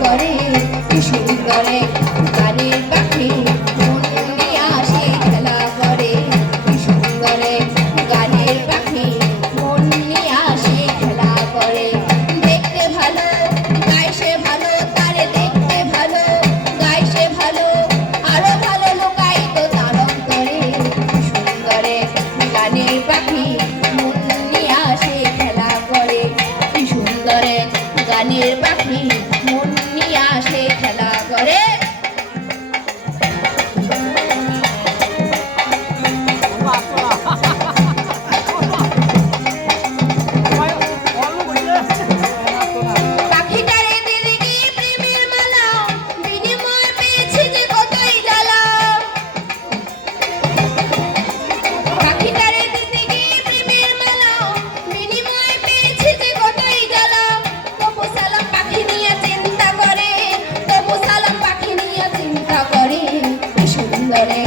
করে কি সুন্দরে গানের পাখি মন নিয়ে আসে খেলা করে কি সুন্দরে গানের পাখি মন নিয়ে আসে খেলা করে দেখতে ভালো গায় সে ভালো তারে দেখতে ভালো গায় সে ভালো আরো ভালো লোকাই তো তার অন্তরে কি সুন্দরে গানের পাখি মন নিয়ে আসে খেলা করে কি সুন্দরে গানের পাখি মন নিয়ে আসে খেলা করে পাখিটারে দিলে কি প্রেমের মালা বিনিময় পেয়েছি যে কতই জ্বালা পাখিটারে দিলে কি প্রেমের মালা বিনিময় পেয়েছি যে কতই জ্বালা তবু সালাম পাখি নিয়ে চিন্তা করে তবু সালাম পাখি নিয়ে চিন্তা করে কি সুন্দরে